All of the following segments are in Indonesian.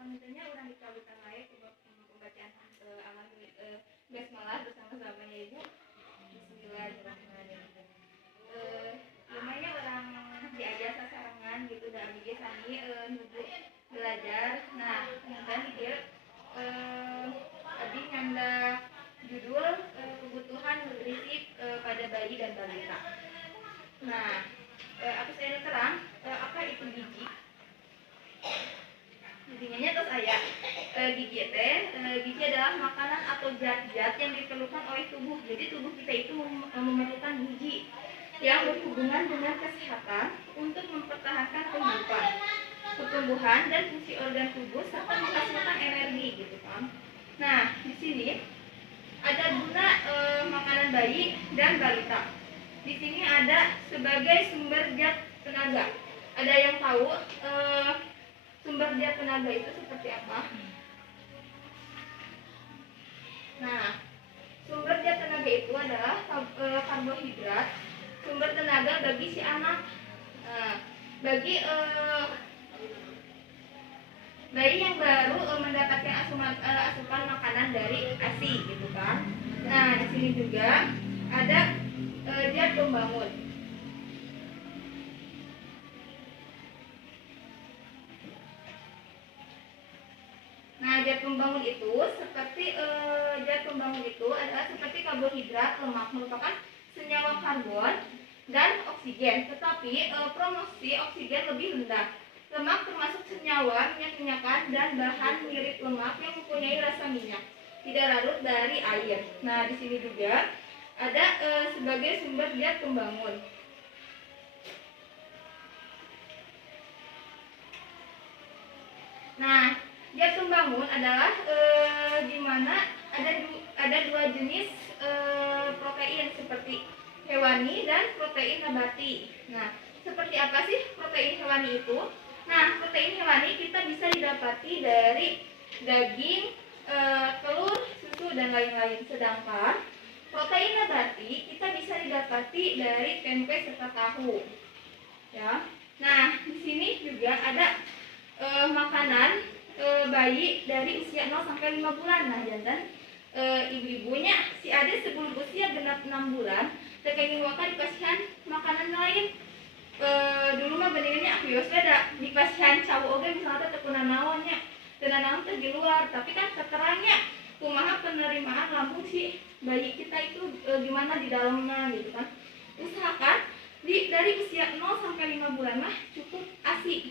Selanjutnya udah dikabulkan layak pembacaan amal basmalah bersama-samanya Ibu. Bismillahirrahmanirrahim. Namanya orang diajar sasarangan gitu dah abdi sami nuju belajar. Nah, kemudian dia abdi nyanda judul kebutuhan nutrisi pada bayi dan balita. Nah, aku saya terang apa itu gizi. Gizinya terus ayat gizi adalah makanan atau zat-zat yang diperlukan oleh tubuh. Jadi tubuh kita itu memerlukan gizi yang berhubungan dengan kesehatan untuk mempertahankan kehidupan, pertumbuhan dan fungsi organ tubuh serta menghasilkan energi gitu kan. Nah, di sini ada guna makanan bayi dan balita. Di sini ada sebagai sumber zat tenaga. Ada yang tahu sumber zat tenaga itu seperti apa? Nah, sumber zat tenaga itu adalah karbohidrat, sumber tenaga bagi si anak, bagi bayi yang baru mendapatkan asupan makanan dari ASI gitu kan. Nah, di sini juga ada zat pembangun. Nah, zat pembangun itu seperti zat pembangun itu adalah seperti karbohidrat, lemak merupakan senyawa karbon dan oksigen, tetapi promosi oksigen lebih rendah. Lemak termasuk senyawa minyak-minyakan dan bahan mirip lemak yang mempunyai rasa minyak, tidak larut dari air. Nah, di sini juga ada sebagai sumber zat pembangun. Nah, zat pembangun adalah di mana ada dua jenis protein seperti hewani dan protein nabati. Nah, seperti apa sih protein hewani itu? Nah, protein hewani kita bisa didapati dari daging, telur, susu dan lain-lain. Sedangkan protein nabati kita bisa didapati dari tempe serta tahu. Ya. Nah, di sini juga ada makanan bayi dari usia 0 sampai 5 bulan. Nah, jantan ibu-ibunya si ade sebelum usia genap 6 bulan tekengin waka dipasihan makanan lain. Dulu mah benernya aku yos beda dipasihan cawu oge misalnya tekuna naonnya tena naon teh di luar, tapi kan keterangnya kumaha penerimaan lambung si bayi kita itu gimana di dalamnya gitu kan. Usahakan dari usia 0 sampai 5 bulan mah cukup ASI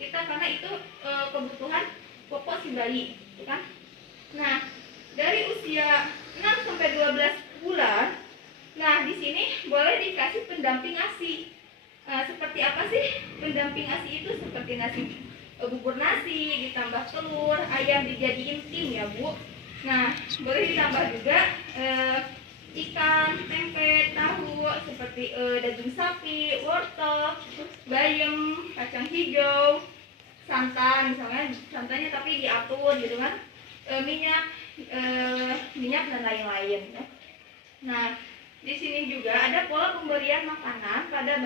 kita karena itu kebutuhan pokok si bayi gitu kan. Nah, dari usia 6 sampai 12 bulan, nah di sini boleh dikasih pendamping ASI. Seperti apa sih pendamping ASI itu? Seperti nasi, bubur nasi ditambah telur, ayam dijadiin tim ya Bu. Nah, boleh ditambah juga ikan, tempe, tahu seperti daging sapi, wortel, bayam, kacang hijau, santan misalnya santannya tapi diatur gitu kan, minyak dan lain-lain ya. Nah, di sini juga ada pola pemberian makanan pada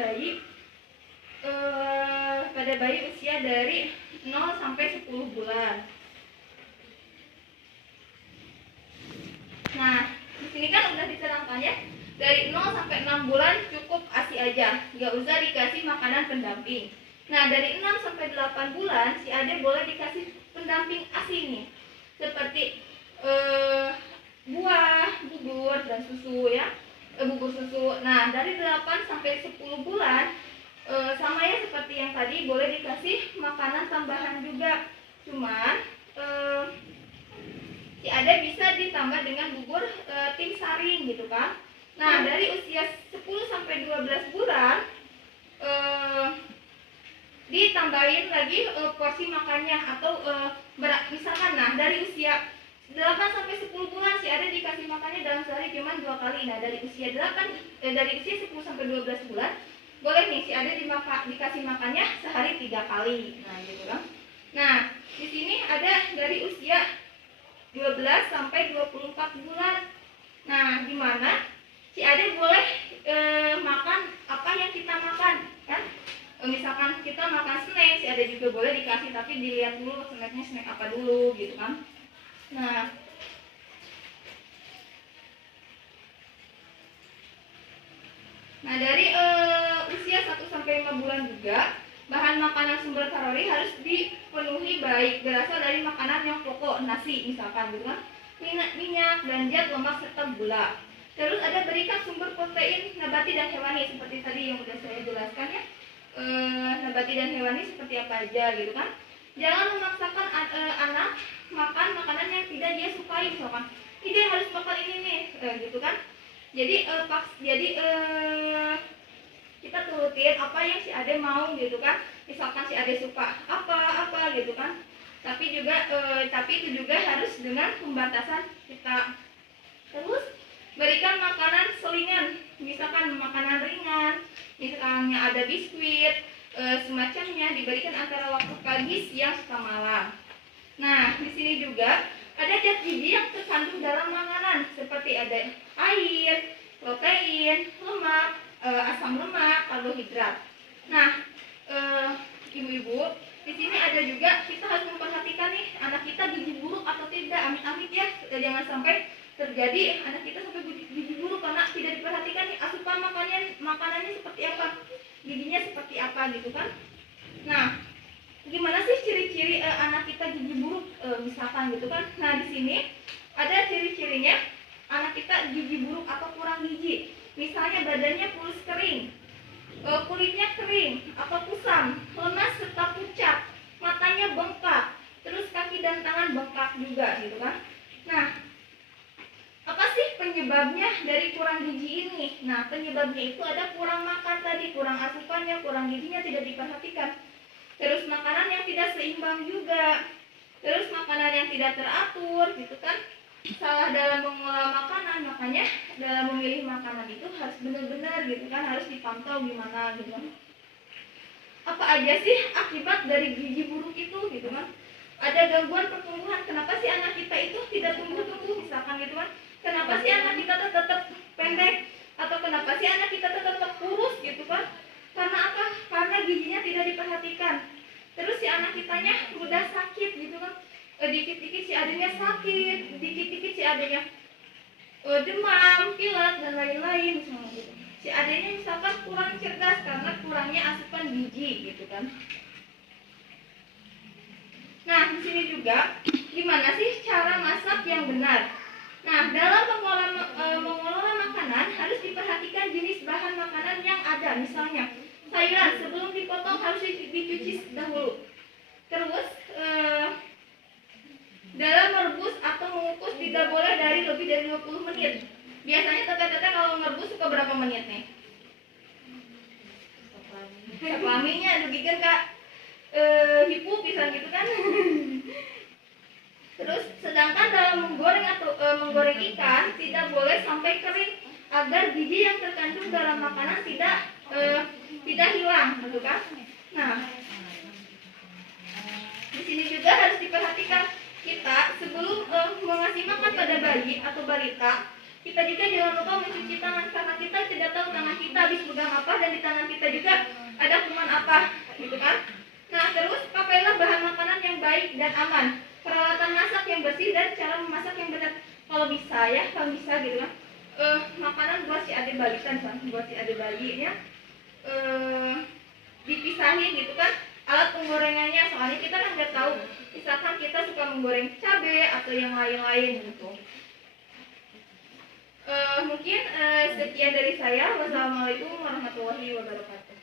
bayi usia dari 0 sampai 10 bulan. Nah, di sini kan udah diterangkan ya, dari 0 sampai 6 bulan cukup ASI aja, nggak usah dikasih makanan pendamping. Nah, dari 6 sampai 8 bulan si ade boleh dikasih pendamping ASI nih, seperti buah, bubur dan susu ya, bubur susu. Nah, dari 8 sampai 10 bulan sama ya seperti yang tadi, boleh dikasih makanan tambahan juga. Cuman si ade bisa ditambah dengan bubur tim saring gitu kan. Nah, dari usia 10 sampai 12 bulan ditambahin lagi porsi makannya atau misalkan nah dari usia 8 sampai 10 bulan si ade dikasih makannya dalam sehari cuma 2 kali. Nah, dari usia 10 sampai 12 bulan boleh nih si ade dikasih makannya sehari 3 kali. Nah, gitu kan. Nah, di sini ada dari usia 12 sampai 24 bulan. Nah, gimana si ade boleh makan apa yang kita makan kan? misalkan kita makan snack, si adek juga boleh dikasih, tapi dilihat dulu snacknya snack apa dulu gitu kan. Nah dari usia 1-5 bulan juga bahan makanan sumber kalori harus dipenuhi baik berasal dari makanan yang pokok, nasi misalkan gitu kan, minyak dan zat lemak serta gula. Terus ada berikan sumber protein nabati dan hewani seperti tadi yang sudah saya jelaskan ya. Nabati dan hewani seperti apa aja gitu kan. Jangan memaksakan anak makan makanan yang tidak dia sukai, misalkan ini dia harus makan ini nih gitu kan. Jadi kita turutin apa yang si ade mau gitu kan. Misalkan si ade suka apa gitu kan. Tapi itu juga harus dengan pembatasan kita. Terus berikan makanan selingan, misalkan makanan ringan, misalnya ada biskuit, semacamnya, diberikan antara waktu pagi, siang, serta malam. Nah, di sini juga ada zat gizi yang terkandung dalam makanan seperti ada air, protein, lemak, asam lemak, karbohidrat. Nah, ibu-ibu, di sini ada juga kita harus memperhatikan nih anak kita gizi buruk atau tidak. Amit-amit ya, jangan sampai terjadi anak kita sampai gizi buruk karena tidak diperhatikan nih asupan makanannya seperti apa, gizinya seperti apa gitu kan. Nah, gimana sih ciri-ciri anak kita gizi buruk misalkan gitu kan. Nah, di sini ada ciri-cirinya anak kita gizi buruk atau kurang gizi. Misalnya badannya kurus kering, kulitnya kering atau kusam, lemas serta pucat, matanya bengkak, terus kaki dan tangan bengkak juga gitu kan. Nah, apa sih penyebabnya dari kurang gizi ini? Nah, penyebabnya itu ada kurang makan tadi, kurang asupannya, kurang gizinya tidak diperhatikan. Terus makanan yang tidak seimbang juga. Terus makanan yang tidak teratur gitu kan. Salah dalam mengolah makanan, makanya dalam memilih makanan itu harus benar-benar gitu kan, harus dipantau gimana gitu kan. Apa aja sih akibat dari gizi buruk itu gitu kan? Ada gangguan pertumbuhan, kenapa sih anak kita itu tidak tumbuh-tumbuh misalkan gitu kan? Kenapa sih anak kita tetap pendek? Atau kenapa sih anak kita tetap kurus gitu kan? Karena apa? Karena gizinya tidak diperhatikan. Terus si anak kitanya mudah sakit gitu kan. Dikit-dikit si adanya sakit, dikit-dikit si adanya demam, pilek dan lain-lain misalnya gitu. Si adanya misalkan kurang cerdas karena kurangnya asupan gizi gitu kan. Nah, di sini juga gimana sih cara masak yang benar? Nah, dalam mengolah makanan harus diperhatikan jenis bahan makanan yang ada. Misalnya, sayuran sebelum dipotong harus dicuci dahulu. Terus, dalam merebus atau mengukus tidak boleh lebih dari 20 menit. Biasanya teteh-teteh kalau merebus suka berapa menit nih? Selaminya dugikan Kak. Hipu pisang gitu kan. Terus sedangkan dalam menggoreng atau menggoreng ikan tidak boleh sampai kering agar gizi yang terkandung dalam makanan tidak hilang gitu kan. Nah, di sini juga harus diperhatikan kita sebelum mengasih makan pada bayi atau balita, kita juga jangan lupa mencuci tangan karena kita tidak tahu tangan kita habis pegang apa dan di tangan kita juga ada kuman apa gitu kan. Nah, terus pakailah bahan makanan yang baik dan aman, peralatan masak yang bersih dan cara memasak yang benar. Kalau bisa gitu kan. Makanan buat si adik balita, buat si adik bayinya dipisahin gitu kan. Alat penggorengannya, soalnya kita kan nggak tahu. Misalkan kita suka menggoreng cabai atau yang lain-lain gitu. Mungkin sekian dari saya. Wassalamualaikum warahmatullahi wabarakatuh.